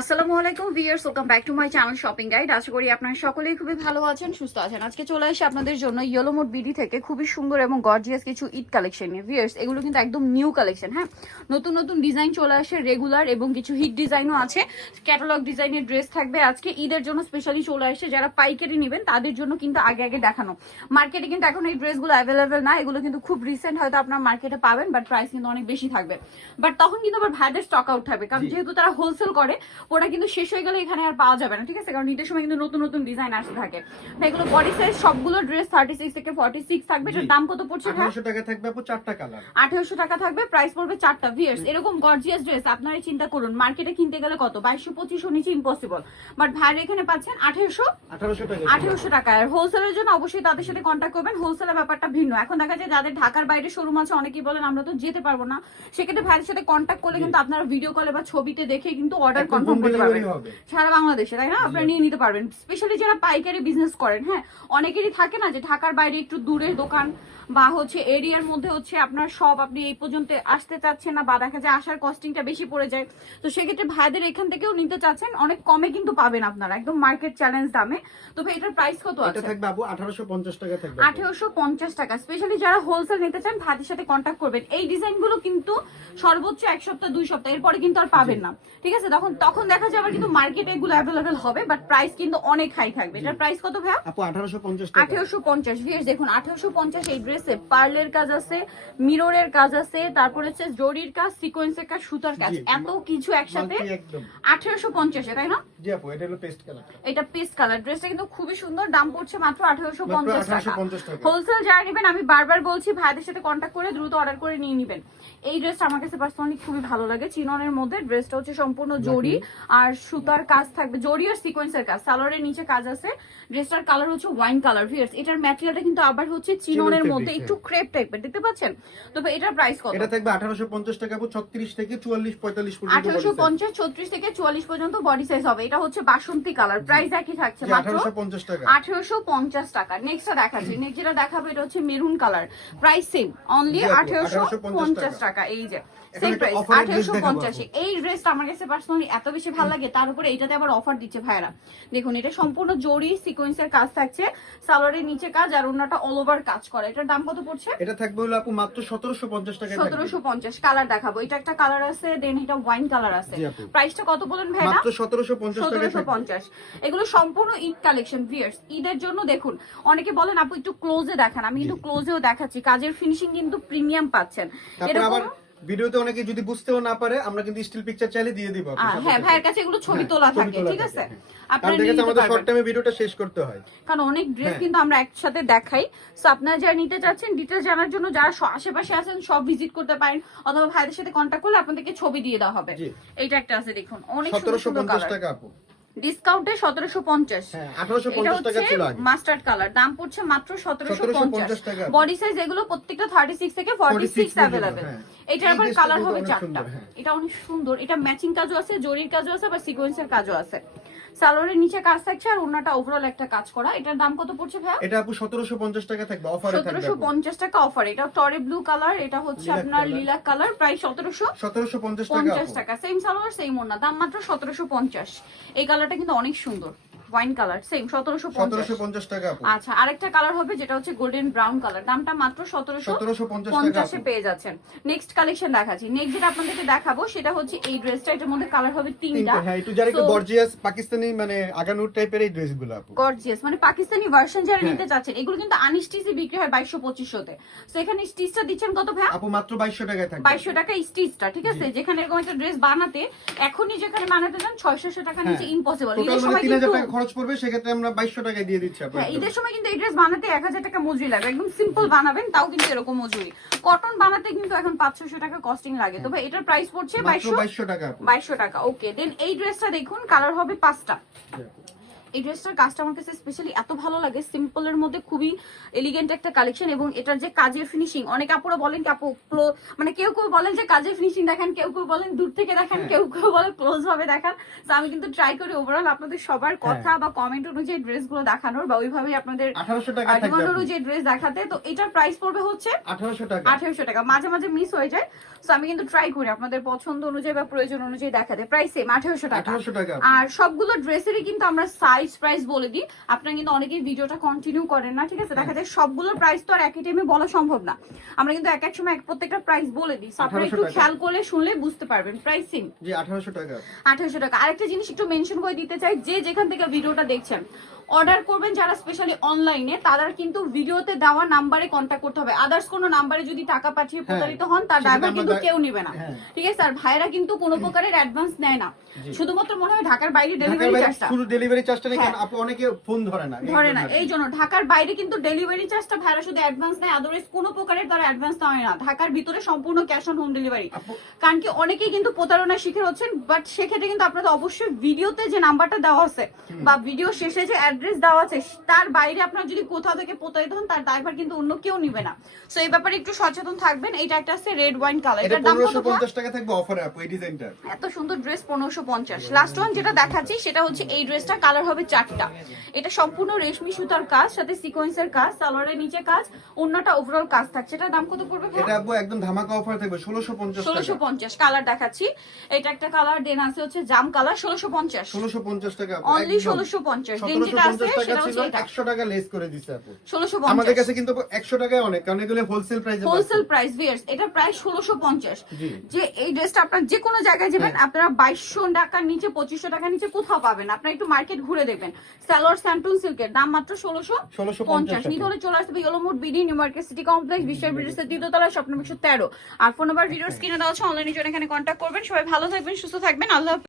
আসসালামু আলাইকুম viewers, welcome back to my channel shopping guide. আশা করি আপনারা সকলেই খুবই ভালো আছেন, সুস্থ আছেন। আজকে চলে আসি আপনাদের জন্য ইয়েলো মোড বিডি থেকে খুবই সুন্দর এবং গর্জিয়াস কিছু ঈদ কালেকশন নিয়ে। ভিউয়ার্স, এগুলো কিন্তু একদম নিউ কালেকশন। হ্যাঁ, নতুন নতুন ডিজাইন চলে আসে রেগুলার, এবং কিছু হিট ডিজাইনও আছে। ক্যাটালগ ডিজাইনের ড্রেস থাকবে আজকে ঈদের জন্য স্পেশালি চলে আসে। যারা পাইকারি নেবেন তাদের জন্য কিন্তু আগে আগে দেখানো। মার্কেটে কিন্তু এখন এই ড্রেসগুলো অ্যাভেলেবেল না, এগুলো কিন্তু খুব রিসেন্ট হয়তো আপনার মার্কেটে পাবেন, বাট প্রাইস কিন্তু অনেক বেশি থাকবে। বাট তখন কিন্তু আবার ভাইদের স্টক আউট থাকবে, কারণ যেহেতু তারা হোলসেল করে, ওরা কিন্তু শেষ হয়ে গেলে এখানে আর পাওয়া যাবে না। ঠিক আছে, কারণ ঈদের সময় কিন্তু নতুন নতুন ডিজাইন আসতে থাকে। এগুলো বডি সাইজ সবগুলো ড্রেস 36 থেকে 46 থাকবে। এটার দাম কত পড়ছে? 1800 টাকা থাকবে আপু, চারটা কালার। 1800 টাকা থাকবে, প্রাইস পড়বে চারটা। ভিউয়ার্স, এরকম গর্জিয়াস ড্রেস আপনারা চিন্তা করুন, মার্কেটে কিনতে গেলে কত 2200-2500 নিচে ইম্পসিবল, বাট ভাইয়ের এখানে পাচ্ছেন 1800 টাকা। আর হোলসেলের জন্য অবশ্যই তাদের সাথে কন্ট্যাক্ট করবেন। হোলসেলের ব্যাপারটা ভিন্ন। এখন দেখা যায় যাদের ঢাকার বাইরে শোরুম আছে, অনেকেই বলেন আমরা তো যেতে পারবো না, সেক্ষেত্রে ভাইয়ের সাথে কন্ট্যাক্ট করলে কিন্তু আপনারা ভিডিও কলে বা ছবিতে দেখে কিন্তু অর্ডার কনফার্ম করতে পারবেন সারা বাংলাদেশে, তাই না? আপনারা নিয়ে নিতে পারবেন। স্পেশালি যারা পাইকারি বিজনেস করেন, হ্যাঁ, অনেকেরই থাকে না যে ঢাকার বাইরে একটু দূরের দোকান বা এরিয়ার মধ্যে আপনার সব আপনি এই পর্যন্ত আসতে চাচ্ছেন না, বা দেখা যায় আসার কস্টিংটা বেশি পড়ে যায়। তো সেক্ষেত্রে ভাইদের এখান থেকেও নিতে চাচ্ছেন, অনেক কমে কিন্তু পাবেন আপনারা, একদম মার্কেট চ্যালেঞ্জ দামে। তবে এটার প্রাইস কত আছে? এটা থাকবে আপু 1850 টাকা থাকবে। 1850 টাকা। স্পেশালি যারা হোলসেল নিতে চান ভাইদের সাথে কন্ট্যাক্ট করবেন। এই ডিজাইনগুলো কিন্তু সর্বোচ্চ 1 সপ্তাহ 2 সপ্তাহ, এরপরে কিন্তু আর পাবেন না। ঠিক আছে, তখন দেখা যাবে কিন্তু মার্কেটে এগুলো অ্যাভেলেবেল হবে, বাট প্রাইস কিন্তু অনেক হাই থাকবে। এটার প্রাইস কত ভাইয়া? আপু 1850 টাকা। 1850। ভিউয়ার্স দেখুন, 1850 এই ড্রেসে পার্লের কাজ আছে, মিররের কাজ আছে, তারপরে হচ্ছে জরির কাজ, সিকোয়েন্সের কাজ, সুতার কাজ, এত কিছু একসাথে 1850 তাই না? জি আপু, এটা হলো পেস্ট কালার। এটা পেস্ট কালার। ড্রেসটা কিন্তু খুবই সুন্দর, দাম পড়ছে মাত্র 1850 টাকা। 1850 টাকা। হোলসেল যারা নেবেন, আমি বারবার বলছি ভাইদের সাথে কন্ট্যাক্ট করে দ্রুত অর্ডার করে নিয়ে নেবেন। এই ড্রেসটা আমার কাছে পার্সোনালি খুবই ভালো লাগে, চিননের মধ্যে। ড্রেসটা হচ্ছে সম্পূর্ণ জরি আর সুতার কাজ থাকবে, জরি আর সিকোয়েন্সের কাজ, সালোয়ারের নিচে কাজ আছে। ড্রেসটার কালার হচ্ছে ওয়াইন কালার। ভিউয়ার্স, এটার ম্যাটেরিয়ালটা কিন্তু আবার হচ্ছে চিননের মধ্যে, একটু ক্রেপ টাইপের, দেখতে পাচ্ছেন? তবে এটার প্রাইস কত? এটা থাকবে 1850 টাকা আপু, 36 থেকে 44 45 পর্যন্ত। 1850 36 থেকে 44 পর্যন্ত বডি সাইজ হবে। এটা হচ্ছে বাসন্তী কালার। প্রাইস একই থাকছে মাত্র 1850 টাকা। 1850 টাকা। নেক্সটটা দেখাচ্ছি, নেক্সট যেটা দেখাবো এটা হচ্ছে maroon colour. Price same, only 1850 টাকা। এই যে সেম প্রাইস 1850। এই ড্রেসটা আমার কাছে পার্সোনালি এত বেশি ভালো লাগে, তার উপরে এইটাতে আবার অফার দিচ্ছে ভাইরা। দেখুন, এটা সম্পূর্ণ জরি সিকোয়েন্সের কাজ থাকছে, সালোয়ারের নিচে কাজ, আর ওন্নাটা অল ওভার কাজ করা। এটার দাম কত পড়ছে? এটা থাকবে হলো আপু মাত্র 1750 টাকা। 1750। কালার দেখাবো, এটা একটা কালার আছে, দেন এটা ওয়াইন কালার আছে। প্রাইসটা কত বলেন ভাইরা? মাত্র 1750 টাকা। 1750। এগুলো সম্পূর্ণ ঈদ কালেকশন। ভিউয়ার্স, ঈদের জন্য দেখুন, অনেকে বলেন আপু একটু ক্লোজে দেখান, আমি কিন্তু ক্লোজেও দেখাচ্ছি। কাজের ফিনিশিং কিন্তু প্রিমিয়াম পাচ্ছেন। এরকম ভিডিওতে অনেকে যদি বুঝতেও না পারে, আমরা কিন্তু স্টিল পিকচার চাইলে দিয়ে দিব। হ্যাঁ, ভাইয়ের কাছে এগুলো ছবি তোলা থাকে, ঠিক আছে? আপনারা নিতে আমাদের শর্ট টাইমে ভিডিওটা শেষ করতে হয়, কারণ অনেক ড্রেস কিন্তু আমরা একসাথে দেখাই। সো আপনারা যারা নিতে চাচ্ছেন, ডিটেইলস জানার জন্য যারা আশেপাশে আছেন সব ভিজিট করতে পারেন, অথবা ভাইদের সাথে কন্টাক্ট করলে আপনাদেরকে ছবি দিয়ে দেওয়া হবে। এইটা একটা আছে, দেখুন, অনেক সুন্দর কালার। টাকা আপু, ডিসকাউন্টে 1750। হ্যাঁ 1850 টাকা ছিল আগে। মাস্টার্ড কালার, দাম পড়ছে মাত্র 1750 টাকা। বডি সাইজ এগুলো প্রত্যেকটা 36 থেকে 46 अवेलेबल। এটার আবার কালার হবে চারটা। এটা অনেক সুন্দর, এটা ম্যাচিং কাজও আছে, জরির কাজও আছে, বা সিকোয়েন্সের কাজও আছে। সালোয়ারের নিচে কাজ থাকছে, আর ওন্নাটা ওভারঅল একটা কাজ করা। এটার দাম কত পড়ছে ভাই? এটা আপু 1750 টাকা থাকবে, অফারে থাকবে 1750 টাকা অফার। এটা টরে ব্লু কালার, এটা হচ্ছে আপনার লিলাক কালার। প্রাইস 1750 টাকা। সেম সালোয়ার সেম ওন্না, দাম মাত্র 1750। এই কালারটা কিন্তু অনেক সুন্দর, ওয়াইন কালার, সেম 1750 টাকা। আচ্ছা, আরেকটা কালার হবে যেটা হচ্ছে গোল্ডেন ব্রাউন কালার, দামটা মাত্র 1750 পেয়ে যাচ্ছেন। নেক্সট কালেকশন দেখাচ্ছি। নেক্সট যেটা আপনাদেরকে দেখাবো সেটা হচ্ছে এই ড্রেসটা। এটার মধ্যে কালার হবে তিনটা। হ্যাঁ, একটু যারা একটু গর্জিয়াস পাকিস্তানি মানে আগানুর টাইপের এই ড্রেসগুলো আপু, গর্জিয়াস মানে পাকিস্তানি ভার্সন যারা নিতে চাচ্ছেন, এগুলো কিন্তু আনস্টিচে বিক্রি হয় 2200-2500 তে। সো এখানে স্টিচটা দিচ্ছেন কত ভাই? আপু মাত্র 2200 টাকায় থাকবে। 2200 টাকা স্টিচটা, ঠিক আছে? যেখানে এরকম একটা ড্রেস বানাতে এখনই যেখানে বানাতে যান 600 টাকা নিচে ইম্পসিবল। ঈদের সময় 3000 টাকা খরচ পড়বে, সেক্ষেত্রে আমরা 2200 টাকায় দিয়ে দিচ্ছি আপনাদের। হ্যাঁ, ঈদের সময় কিন্তু এই ড্রেস বানাতে 1000 টাকা মজুরি লাগবে। একদম সিম্পল বানাবেন, তাও কিন্তু এরকম মজুরি। কটন বানাতে কিন্তু এখন 500 টাকা কস্টিং লাগে। তবে এটার প্রাইস পড়ছে 2200 টাকা। 2200 টাকা। ওকে, দেন এই ড্রেসটা দেখুন, কালার হবে 5টা। এই ড্রেসটার কাজটা আমার কাছে স্পেশালি এত ভালো লাগে, সিম্পলের মধ্যে খুবই এলিগেন্ট একটা কালেকশন, এবং এটার যে কাজের ফিনিশিং, অনেক আপুরা বলেন কি আপু মানে কেউ কেউ বলেন যে কাজের ফিনিশিং দেখান, কেউ কেউ বলেন দূর থেকে দেখান, কেউ কেউ বলে ক্লোজ ভাবে দেখান। তো আমি কিন্তু ট্রাই করি ওভারঅল আপনাদের সবার কথা বা কমেন্ট অনুযায়ী ড্রেসগুলো দেখানোর, বা ওইভাবেই আপনাদের 1800 টাকা ডিমান্ড অনুযায়ী ড্রেস দেখাতে। তো এটার প্রাইস পড়বে হচ্ছে 1800 টাকা। 1800 টাকা। মাঝে মাঝে মিস হয়ে যায়, তো আমি কিন্তু ট্রাই করি আপনাদের পছন্দ অনুযায়ী বা প্রয়োজন অনুযায়ী দেখাতে। প্রাইস সেম 1800 টাকা। 1800 টাকা। আর সবগুলো ড্রেসেরই কিন্তু আমরা সাইজ প্রাইস বলে দিই, আপনারা কিন্তু অনেকেই ভিডিওটা কন্টিনিউ করেন না, ঠিক আছে? দেখা যায় সবগুলোর প্রাইস তো আর একই টাইমে বলা সম্ভব না, আমরা কিন্তু এক এক সময় প্রত্যেকটা প্রাইস বলে দিই, আপনারা একটু খেয়াল করলে শুনলে বুঝতে পারবেন। প্রাইস সেম জি 1800 টাকা। 1800 টাকা। আরেকটা জিনিস একটু মেনশন করে দিতে চাই, যে যেখান থেকে ভিডিওটা দেখছেন অর্ডার করবেন যারা স্পেশালি অনলাইনে, তারা কিন্তু ভিডিওতে দেওয়া নাম্বারে কন্ট্যাক্ট করতে হবে। আদার্স কোনো নাম্বারে যদি টাকা পাঠিয়ে প্রতারিত হন, তার ড্রাইভার কিন্তু কেউ নেবে না, ঠিক আছে? আর ভাইরা কিন্তু কোনো প্রকারের অ্যাডভান্স নেয় না, শুধুমাত্র মনে হয় ঢাকার বাইরে ডেলিভারি চার্জটা, শুধু ডেলিভারি চার্জটা নেই, কারণ আপু অনেকে ফোন ধরে না, এই জন্য ঢাকার বাইরে কিন্তু ডেলিভারি চার্জটা ভাইরা শুধু অ্যাডভান্স নেয়, আদারওয়াইজ কোনো প্রকারের তারা অ্যাডভান্স নেয় না। ঢাকার ভিতরে সম্পূর্ণ ক্যাশ অন হোম ডেলিভারি। কারণ কি অনেকেই কিন্তু প্রতারণার শিকার হচ্ছেন, বাট সেক্ষেত্রে কিন্তু আপনাদের অবশ্যই ভিডিওতে যে নাম্বারটা দেওয়া আছে বা ভিডিও শেষে যে অ্যাড্রেস দেওয়া আছে, তার বাইরে আপনারা যদি কোথাও থেকে প্রতারিত হন, তার ড্রাইভার কিন্তু অন্য কেউ নিবে না। সো এই ব্যাপারে একটু সচেতন থাকবেন। এটা একটা আছে রেড ওয়াইন কালার, এটা এটার দাম কত? 1550 টাকা থাকবে অফারে আপু এই ডিজাইনটা। এত সুন্দর ড্রেস 1550। লাস্ট ওয়ান যেটা দেখাচ্ছি সেটা হচ্ছে এই ড্রেসটা, কালার হবে 4টা। এটা সম্পূর্ণ রেশমি সুতার কাজ, সাথে সিকোয়েন্সের কাজ, সালোয়ারের নিচে কাজ, অন্যটা ওভারঅল কাজ থাকছে। এটার দাম কত পড়বে? এটা আপু একদম ধামাকা অফার থাকবে 1650 টাকা। 1650। কালার দেখাচ্ছি, এটা একটা কালার, দেন আছে হচ্ছে জাম কালার, 1650। 1650 টাকা অনলি 1650। দেন যেটা আছে 1750 টাকা সেটা ছিল, হচ্ছে এটা 100 টাকা লেস করে দিছে আপু। 1650। আমাদের কাছে কিন্তু 100 টাকায় অনেক, কারণ এগুলো হোলসেল প্রাইসে হোলসেল প্রাইস ভিউয়ার্স, এটা প্রাইস 1650। জি। যে এই ড্রেসটা আপনারা যে কোনো জায়গায় যাবেন, আপনারা 2200 টাকার নিচে 2500 টাকার নিচে কোথাও পাবেন। আপনারা একটু মার্কেট ঘুরে দেখবেন। সালোয়ার স্যান্টুন সিল্কের দাম মাত্র 1650। নিতে হলে চলে আসবে yellow mode BD new market city complex, বিশ্বের ব্রিজের দ্বিতীয় তলায়, স্বপ্ন 113। আর ফোন নাম্বার ভিডিওর স্ক্রিনে দেওয়া আছে, অনলাইনে জন্য এখানে কন্ট্যাক্ট করবেন। সবাই ভালো থাকবেন, সুস্থ থাকবেন, আল্লাহ হাফেজ।